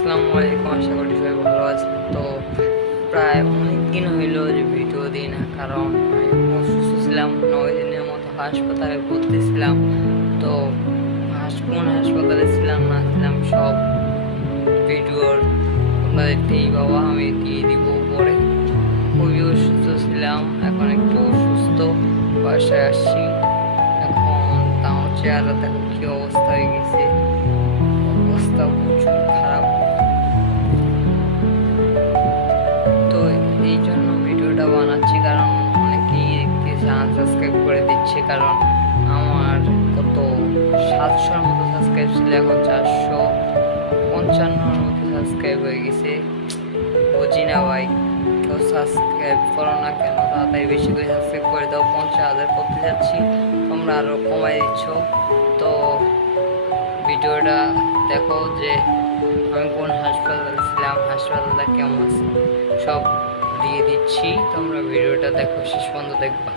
আসসালামু আলাইকুম, আশা করি সবাই ভালো আছেন। তো প্রায় অনেক দিন হইল যে ভিডিও দিই না, কারণ আমি অসুস্থ ছিলাম। 9 দিনের মতো হাসপাতালে ভর্তি ছিলাম। তো কোন হাসপাতালে ছিলাম না ছিলাম সব ভিডিওর আপনাদেরকেই বাবা আমি দিয়ে দিব পরে। খুবই অসুস্থ ছিলাম, এখন একটু সুস্থ, বাসায় আসছি। এখন তাও চেহারা দেখো কি অবস্থা হয়ে গেছে, অবস্থা প্রচুর খারাপ। তো এই জন্য ভিডিওটা বানাচ্ছি, কারণ অনেকেই দেখতেছে আনসাবস্ক্রাইব করে দিচ্ছে, কারণ আমার কত 700-র মতো সাবস্ক্রাইব ছিল, এখন 455-র মতো সাবস্ক্রাইব হয়ে গেছে। বুঝি না ভাই, কেউ সাবস্ক্রাইব করো না কেন? তাড়াতাড়ি বেশি করে সাবস্ক্রাইব করে দাও। 50,000 করতে যাচ্ছি, তোমরা আরও কমাই দিচ্ছ। তো ভিডিওটা দেখো যে আমি কোন হাসপাতালে ছিলাম, হাসপাতালটা কেমন আছে, সব দিয়ে দিচ্ছি। তোমরা ভিডিওটা দেখো, শেষ পর্যন্ত দেখবা।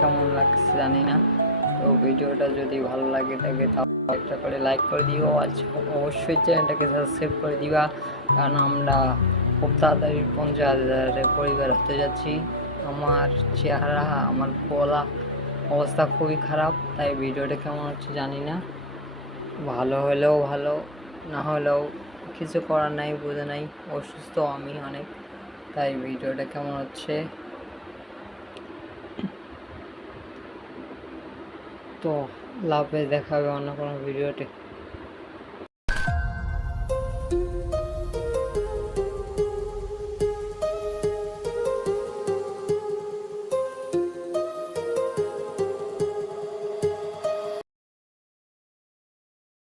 কেমন লাগছে জানি না। তো ভিডিওটা যদি ভালো লাগে থাকে তাহলে একটা করে লাইক করে দিও, আর অবশ্যই চ্যানেলটাকে সাবস্ক্রাইব করে দিবা, কারণ আমরা খুব তাড়াতাড়ি 50,000-এর পরিবার হতে যাচ্ছি। আমার চেহারা, আমার গলা অবস্থা খুবই খারাপ, তাই ভিডিওটা কেমন হচ্ছে জানি না। ভালো হলেও ভালো, না হলেও কিছু করার নাই, বুঝে নাই, অসুস্থ আমি অনেক। তাই ভিডিওটা কেমন হচ্ছে, তো লাভে দেখা হবে অন্য কোনো ভিডিওতে।